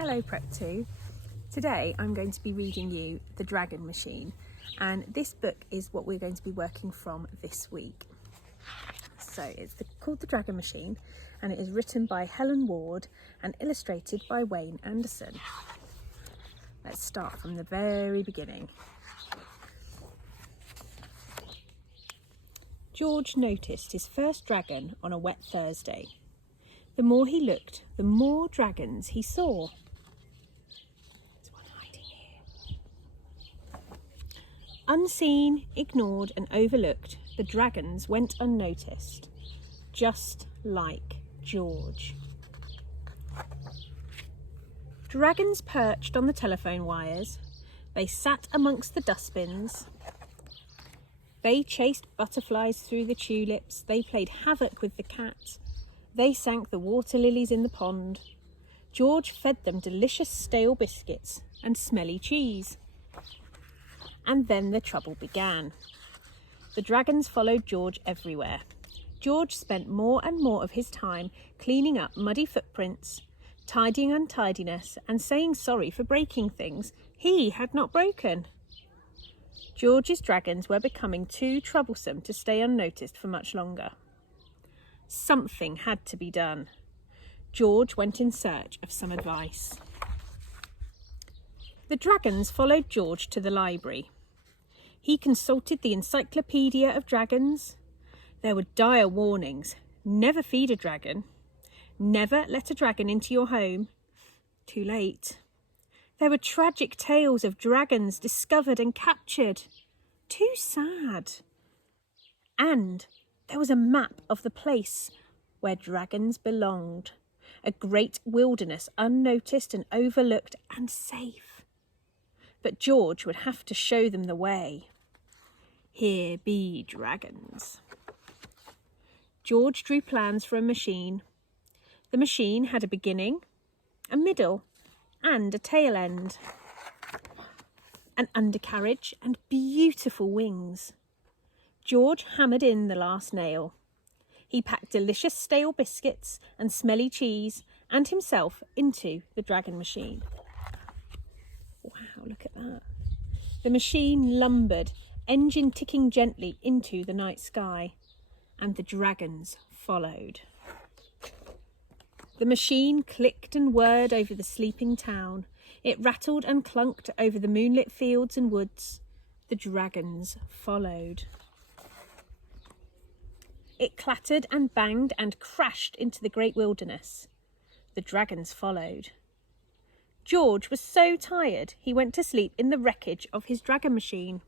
Hello Prep 2. Today I'm going to be reading you The Dragon Machine, and this book is what we're going to be working from this week. So it's called The Dragon Machine, and it is written by Helen Ward and illustrated by Wayne Anderson. Let's start from the very beginning. George noticed his first dragon on a wet Thursday. The more he looked, the more dragons he saw. There's one hiding here. Unseen, ignored and overlooked, the dragons went unnoticed, just like George. Dragons perched on the telephone wires. They sat amongst the dustbins. They chased butterflies through the tulips. They played havoc with the cat. They sank the water lilies in the pond. George fed them delicious stale biscuits and smelly cheese. And then the trouble began. The dragons followed George everywhere. George spent more and more of his time cleaning up muddy footprints, tidying untidiness, and saying sorry for breaking things he had not broken. George's dragons were becoming too troublesome to stay unnoticed for much longer. Something had to be done. George went in search of some advice. The dragons followed George to the library. He consulted the Encyclopedia of Dragons. There were dire warnings. Never feed a dragon. Never let a dragon into your home. Too late. There were tragic tales of dragons discovered and captured. Too sad. And there was a map of the place where dragons belonged. A great wilderness, unnoticed and overlooked and safe. But George would have to show them the way. Here be dragons. George drew plans for a machine. The machine had a beginning, a middle, and a tail end. An undercarriage and beautiful wings. George hammered in the last nail. He packed delicious stale biscuits and smelly cheese and himself into the dragon machine. Wow, look at that. The machine lumbered, engine ticking gently into the night sky, and the dragons followed. The machine clicked and whirred over the sleeping town. It rattled and clunked over the moonlit fields and woods. The dragons followed. It clattered and banged and crashed into the great wilderness. The dragons followed. George was so tired he went to sleep in the wreckage of his dragon machine.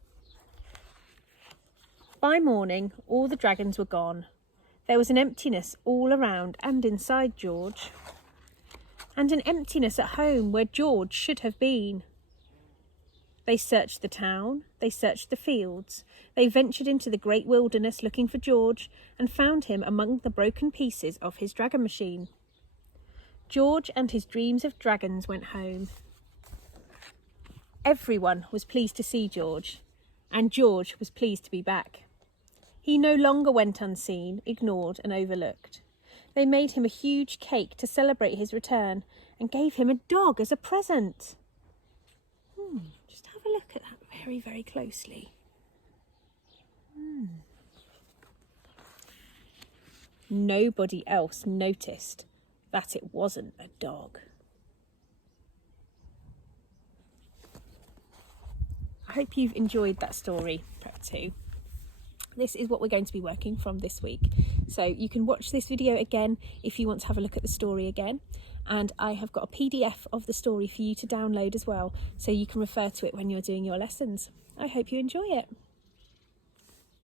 By morning, all the dragons were gone. There was an emptiness all around and inside George. And an emptiness at home where George should have been. They searched the town, they searched the fields, they ventured into the great wilderness looking for George and found him among the broken pieces of his dragon machine. George and his dreams of dragons went home. Everyone was pleased to see George, and George was pleased to be back. He no longer went unseen, ignored and overlooked. They made him a huge cake to celebrate his return and gave him a dog as a present. Just have a look at that very, very closely. Nobody else noticed that it wasn't a dog. I hope you've enjoyed that story, Prep 2. This is what we're going to be working from this week. So you can watch this video again if you want to have a look at the story again. And I have got a PDF of the story for you to download as well, so you can refer to it when you're doing your lessons. I hope you enjoy it.